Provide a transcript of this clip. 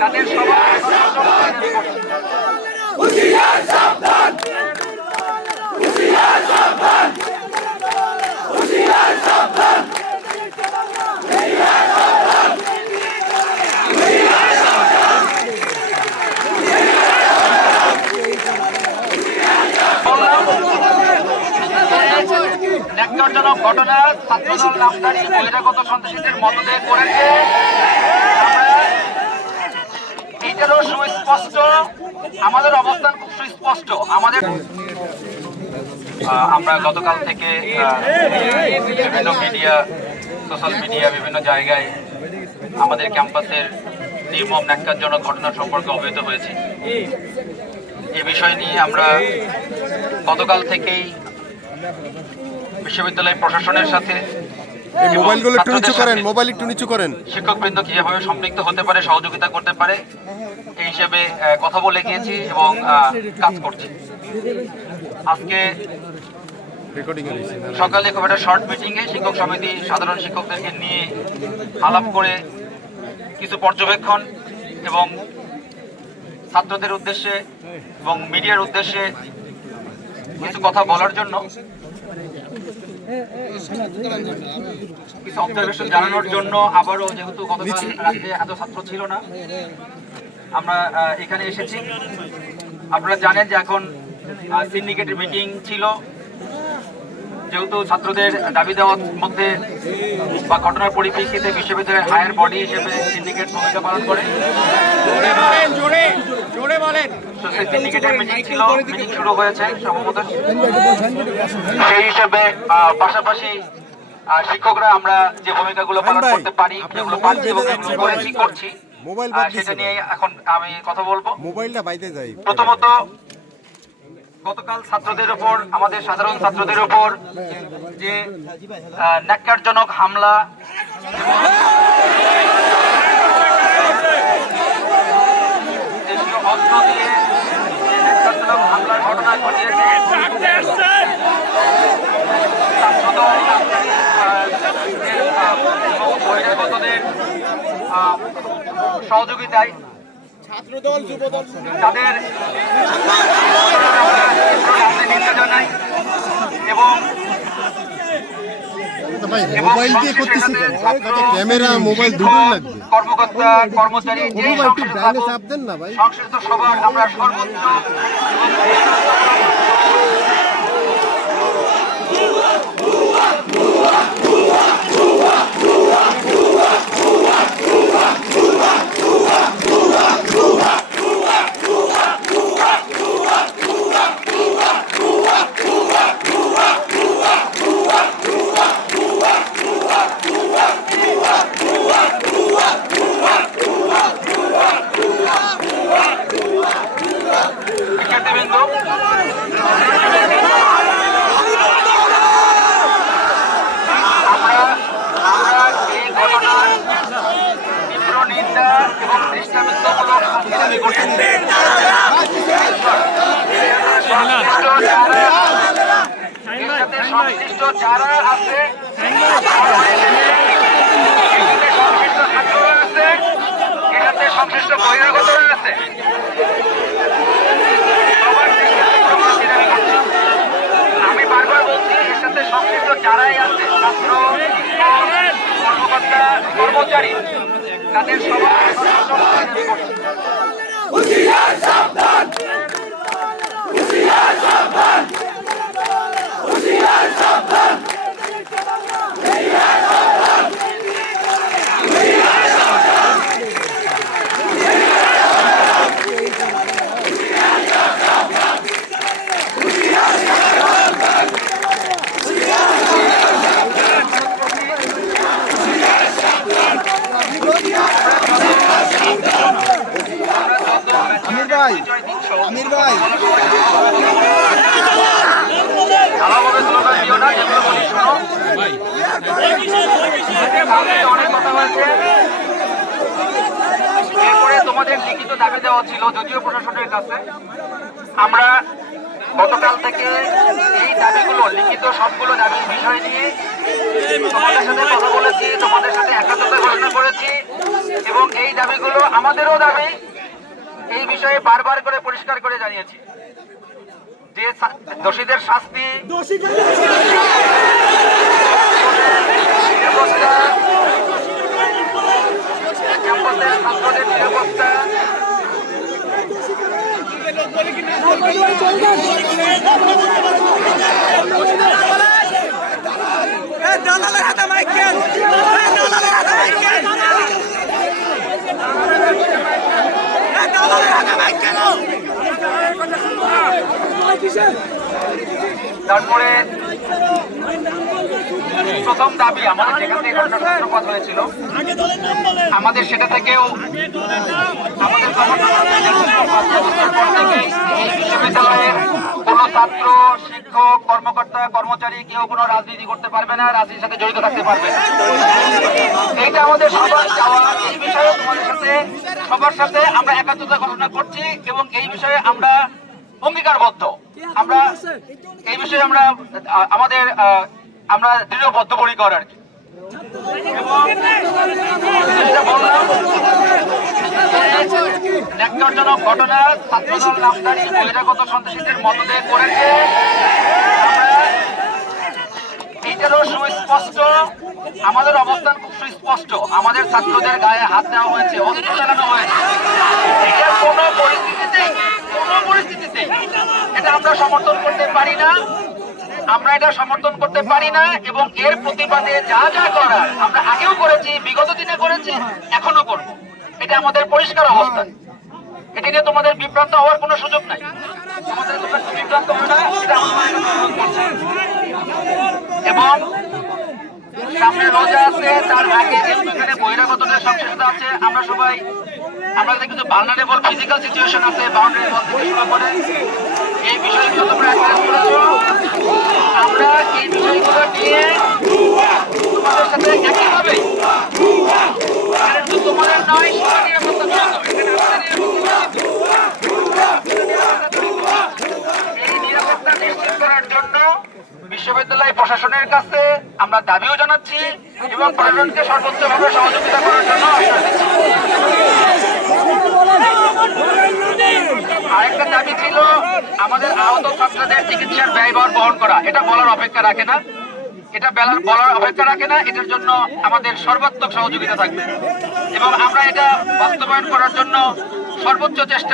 তাদের সবার ন্যাক্কারজনক ঘটনা ছাত্রদল নামধারী বহিরাগত সন্ত্রাসীদের মতদেহ করেছে। এইটারও সুস্পষ্ট, আমাদের অবস্থান খুব সুস্পষ্ট। আমরা গতকাল থেকে বিভিন্ন মিডিয়া, সোশ্যাল মিডিয়া, বিভিন্ন জায়গায় আমাদের ক্যাম্পাসের নির্মম ন্যাক্কারজনক ঘটনা সম্পর্কে অবহিত হয়েছি। এই বিষয় নিয়ে আমরা গতকাল থেকেই বিশ্ববিদ্যালয় প্রশাসনের সাথে শিক্ষকবৃন্দ কিভাবে সম্পৃক্ত হতে পারে, সহযোগিতা করতে পারে এই হিসেবে কথা বলে গিয়েছি এবং কাজ করছি। আজকে সকালে খুব একটা শর্ট মিটিংয়ে শিক্ষক সমিতি সাধারণ শিক্ষকদেরকে নিয়ে আলাপ করে কিছু পর্যবেক্ষণ এবং ছাত্রদের উদ্দেশ্যে এবং মিডিয়ার উদ্দেশ্যে কিছু কথা বলার জন্য, কিছু অবজারভেশন জানানোর জন্য আবারও, যেহেতু গতকাল রাতে এত ছাত্র ছিল না, আমরা এখানে এসেছি। আপনারা জানেন যে এখন সিন্ডিকেটের মিটিং ছিল, যেহেতু ছাত্রদের দাবি দেওয়ার মধ্যে বা ঘটনার পরিপ্রেক্ষিতে বিশ্ববিদ্যালয়ের হায়ার বডি হিসেবে সিন্ডিকেট ভূমিকা পালন করে। সিন্ডিকেটের মিটিং ছিল, মিটিং শুরু হয়েছে সম্ভবত। সেই হিসেবে পাশাপাশি শিক্ষকরা আমরা যে ভূমিকাগুলো পালন করতে পারি সেগুলো পাচ্ছি এবং এগুলো করেছি, করছি, সেটা নিয়ে এখন আমি কথা বলবো। প্রথমত, গতকাল ছাত্রদের উপর, আমাদের সাধারণ ছাত্রদের উপর যে ন্যাক্কারজনক হামলা, দেশীয় অস্ত্র দিয়ে ন্যাক্কারজনক হামলার ঘটনা ঘটিয়েছে, ছাত্রদল বহিরাগতদের সহযোগিতায় ছাত্রদল যুবদল তাদের নিন্দা জানাই এবং কর্মকর্তা কর্মচারী সংশ্লিষ্ট সবার আমরা সর্বোচ্চ সংশ্লিষ্ট যারা আছে, এটাতে সংশ্লিষ্ট বহিরাগতরা আছে, আমি বারবার বলছি এর সাথে সংশ্লিষ্ট যারাই আছে, ছাত্র, কর্মকর্তা, কর্মচারী, তাদের সবার আমির ভাই ভালোভাবে স্লোগান দিও না, যেগুলো বলি শোনো। অনেক কথা হয়েছে, এরপরে তোমাদের লিখিত দাবি দেওয়া ছিল যদিও প্রশাসনের কাছে। আমরা গতকাল থেকে এই দাবিগুলো লিখিত সবগুলো দাবির বিষয় নিয়ে তোমাদের সাথে কথা বলেছি, তোমাদের সাথে একাত্মতা ঘোষণা করেছি এবং এই দাবিগুলো আমাদেরও দাবি এই বিষয়ে বারবার করে পরিষ্কার করে জানিয়েছি যে দোষীদের শাস্তি, নিরাপত্তা, ক্যাম্পাসের ছাত্রদের নিরাপত্তা, তারপরে প্রথম দাবি আমাদের যেখান থেকে সূত্রপাত হয়েছিল, আমাদের সেটা থেকেও আমাদের বিশ্ববিদ্যালয়ের কোন ছাত্র, শিক্ষক, কর্মকর্তা, কর্মচারী কেউ কোনো রাজনীতি করতে পারবে না, রাজনীতির সাথে জড়িত থাকতে পারবে না। এইটা আমাদের সবার চাওয়া। এই বিষয়ে তোমাদের সাথে সবার সাথে আমরা একাত্মতা ঘোষণা করছি এবং এই বিষয়ে আমরা অঙ্গীকারবদ্ধ। আমরা এই বিষয়ে আমরা দৃঢ় বদ্ধপরিকর আর কি। ন্যাক্কারজনক ঘটনা ছাত্রদল নামধারী বহিরাগত সন্ত্রাসীদের মতদেহ করেছে। এইটারও সুস্পষ্ট, আমাদের অবস্থান খুব সুস্পষ্ট। আমাদের ছাত্রদের গায়ে হাত দেওয়া হয়েছে, অস্ত্র চালানো হয়েছে। এটা কোনো পরিস্থিতিতেই এটা আমরা সমর্থন করতে পারি না। আমরা এটা সমর্থন করতে পারি না এবং এর প্রতিবাদে যা যা করার আমরা আগেও করেছি, বিগত দিনে করেছি, এখনো করব। এটা আমাদের পরিষ্কার অবস্থান। এটা নিয়ে তোমাদের বিভ্রান্ত হওয়ার কোনো সুযোগ নাই। আমাদের বিভ্রান্ত হবে না, এবং সামনে রোজা আছে, তার আগে যেহেতু এখানে বহিরাগতদের সংশ্লিষ্ট আছে, আমরা কিছু ভালনারেবল ফিজিক্যাল সিচুয়েশন আছে, বাউন্ডারি বল থেকে শুরু করে এই বিষয়গুলো তোমরা অ্যাড্রেস করেছো। আমরা এই বিষয়গুলো নিয়ে তোমাদের সাথে একইভাবে তোমাদের নয়, এই নিরাপত্তা নিশ্চিত করার জন্য বিশ্ববিদ্যালয় প্রশাসনের কাছে আমরা দাবিও জানাচ্ছি এবং প্রশাসনকে সর্বোচ্চভাবে সহযোগিতা করার জন্য আশ্বাস দিচ্ছি। আরেকটা দাবি ছিল আমাদের আহত ছাত্রদের চিকিৎসার ব্যয়ভার বহন করা। এটা বলার অপেক্ষা রাখে না, এটার জন্য আমাদের সর্বাত্মক সহযোগিতা থাকবে এবং আমরা এটা বাস্তবায়ন করার জন্য সর্বোচ্চ চেষ্টা